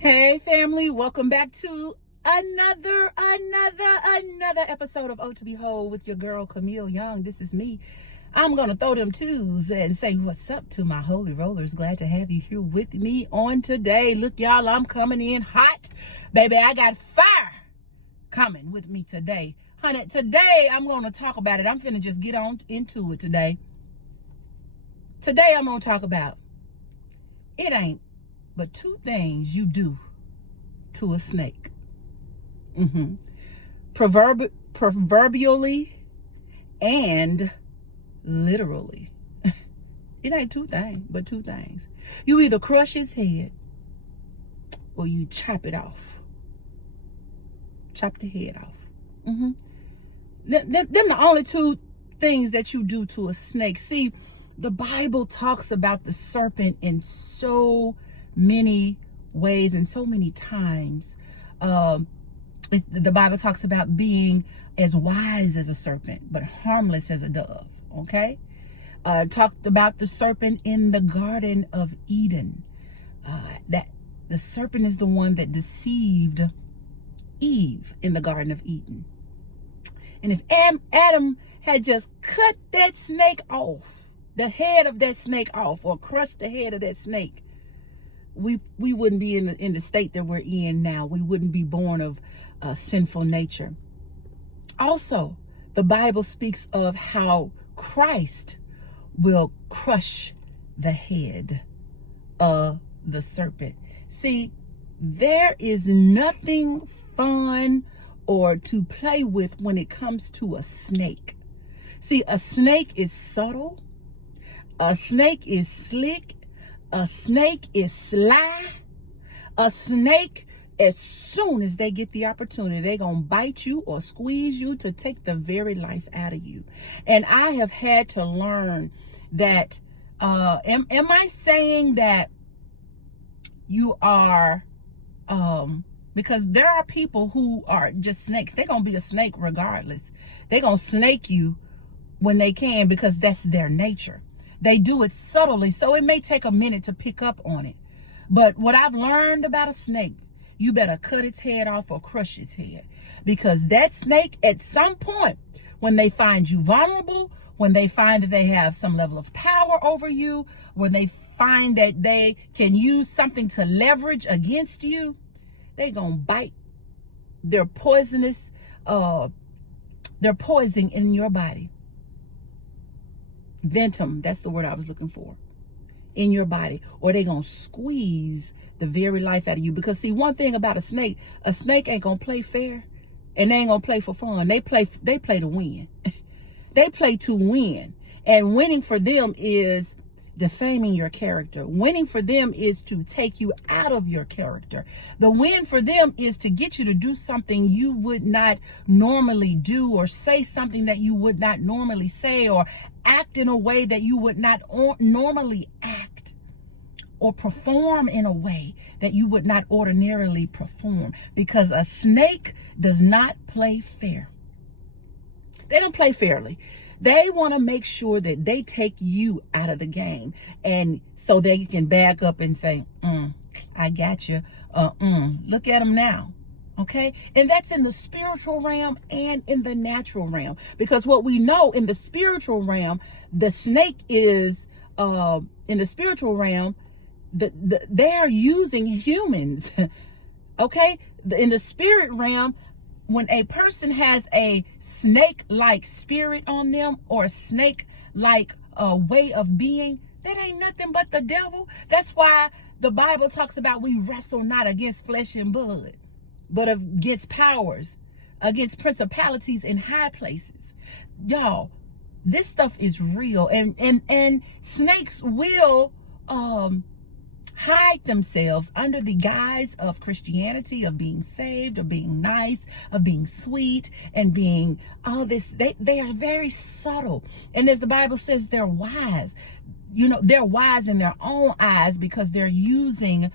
Hey family, welcome back to another episode of Oh to Behold with your girl Camille Young. This is me. I'm gonna throw them twos and say what's up to my holy rollers. Glad to have you here with me on today. Look, y'all, I'm coming in hot. Baby, I got fire coming with me today. Honey, today I'm gonna talk about it. I'm finna just get on into it today. Today I'm gonna talk about it ain't but two things you do to a snake. Proverbially and literally. It ain't two things, but two things. You either crush his head or you chop it off. Chop the head off. Them the only two things that you do to a snake. See, the Bible talks about the serpent in so many ways and so many times. The Bible talks about being as wise as a serpent, but harmless as a dove. Okay? Talked about the serpent in the Garden of Eden. That the serpent is the one that deceived Eve in the Garden of Eden. And if Adam had just cut that snake off, the head of that snake off, or crushed the head of that snake, we wouldn't be in the state that we're in now. We wouldn't be born of sinful nature. Also, the Bible speaks of how Christ will crush the head of the serpent. See, there is nothing fun or to play with when it comes to a snake. See, a snake is subtle. A snake is slick. A snake is sly. A snake, as soon as they get the opportunity, they're going to bite you or squeeze you to take the very life out of you. And I have had to learn that, am I saying that you are, because there are people who are just snakes. They're going to be a snake regardless. They're going to snake you when they can because that's their nature. They do it subtly, so it may take a minute to pick up on it. But what I've learned about a snake, you better cut its head off or crush its head. Because that snake, at some point, when they find you vulnerable, when they find that they have some level of power over you, when they find that they can use something to leverage against you, they're going to bite their poisonous, their poison in your body. Ventum, that's the word I was looking for, in your body, or they're going to squeeze the very life out of you. Because see, one thing about a snake ain't going to play fair, and they ain't going to play for fun. They play to win. They play to win. And winning for them is defaming your character. Winning for them is to take you out of your character. The win for them is to get you to do something you would not normally do, or say something that you would not normally say, or act in a way that you would not normally act, or perform in a way that you would not ordinarily perform. Because a snake does not play fair. They don't play fairly. They want to make sure that they take you out of the game, and so they can back up and say, I got you. Look at them now. Okay. And that's in the spiritual realm and in the natural realm, because what we know in the spiritual realm, the snake is, in the spiritual realm, they are using humans. Okay. In the spirit realm, when a person has a snake-like spirit on them, or a snake-like way of being, that ain't nothing but the devil. That's why the Bible talks about we wrestle not against flesh and blood, but against powers, against principalities in high places. Y'all, this stuff is real, and snakes will hide themselves under the guise of Christianity, of being saved, of being nice, of being sweet, and being all this. They are very subtle. And as the Bible says, they're wise. You know, they're wise in their own eyes, because they're using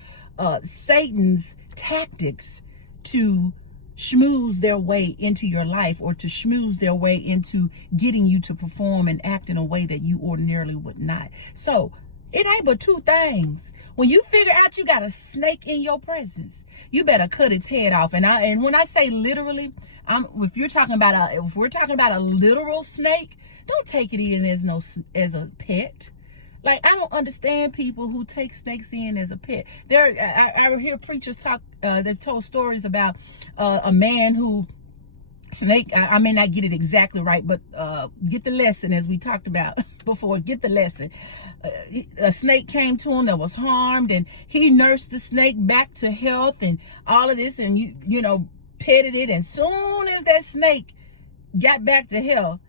Satan's tactics to schmooze their way into your life, or to schmooze their way into getting you to perform and act in a way that you ordinarily would not. So It ain't but two things. When you figure out you got a snake in your presence, you better cut its head off. And when I say literally, if we're talking about a literal snake, don't take it in as a pet. Like, I don't understand people who take snakes in as a pet. I hear preachers talk. They've told stories about a man who snake. I may not get it exactly right, but get the lesson, as we talked about before. Get the lesson. A snake came to him that was harmed, and he nursed the snake back to health and all of this, and you know, petted it. And soon as that snake got back to health,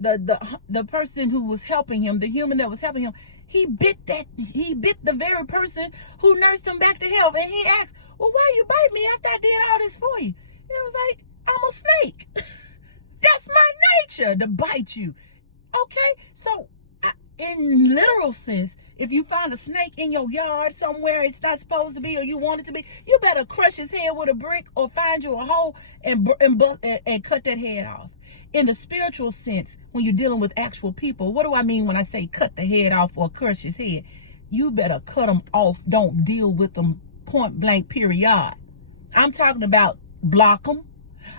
the person who was helping him, the human that was helping him, he bit the very person who nursed him back to health. And he asked, well, why you bite me after I did all this for you? And it was like, I'm a snake. That's my nature, to bite you. Okay, so in literal sense, if you find a snake in your yard somewhere it's not supposed to be, or you want it to be, you better crush his head with a brick or find you a hole and cut that head off. In the spiritual sense, when you're dealing with actual people, what do I mean when I say cut the head off or crush his head? You better cut them off. Don't deal with them point blank, period. I'm talking about block them.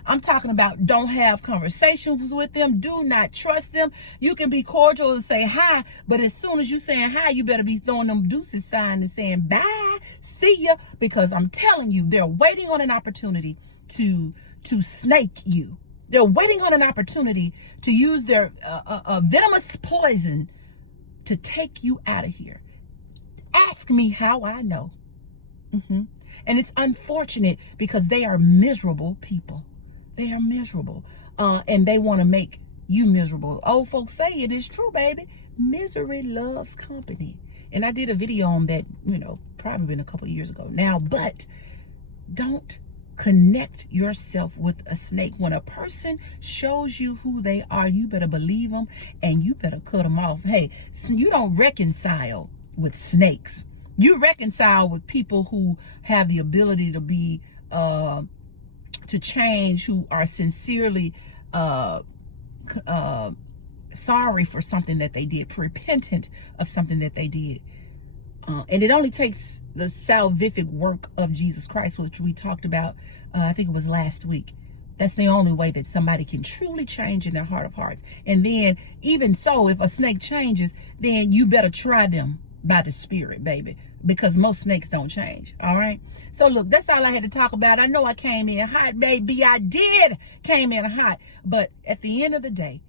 I'm talking about don't have conversations with them. Do not trust them. You can be cordial and say hi, but as soon as you saying hi, you better be throwing them deuces sign and saying bye, see ya, because I'm telling you, they're waiting on an opportunity to snake you. They're waiting on an opportunity to use their venomous poison to take you out of here. Ask me how I know. And it's unfortunate because they are miserable people. They are miserable. And they want to make you miserable. Old folks say it is true, baby. Misery loves company. And I did a video on that, you know, probably been a couple of years ago now. But don't connect yourself with a snake. When a person shows you who they are, you better believe them and you better cut them off. Hey, you don't reconcile with snakes. You reconcile with people who have the ability to be to change, who are sincerely sorry for something that they did, repentant of something that they did. And it only takes the salvific work of Jesus Christ, which we talked about, I think it was last week. That's the only way that somebody can truly change in their heart of hearts. And then, even so, if a snake changes, then you better try them by the Spirit, baby, because most snakes don't change. All right. So look, that's all I had to talk about. I know I came in hot, baby. I did came in hot. But at the end of the day,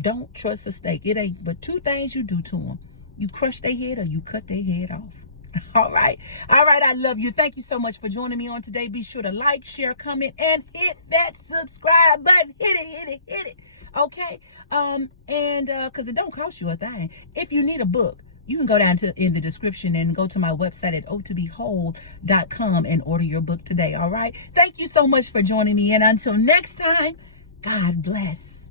don't trust a snake. It ain't but two things you do to them. You crush their head or you cut their head off. All right. All right. I love you. Thank you so much for joining me on today. Be sure to like, share, comment, and hit that subscribe button. Hit it, hit it, hit it. Okay. Because it don't cost you a thing. If you need a book, you can go down in the description and go to my website at otobehold.com and order your book today. All right. Thank you so much for joining me. And until next time, God bless.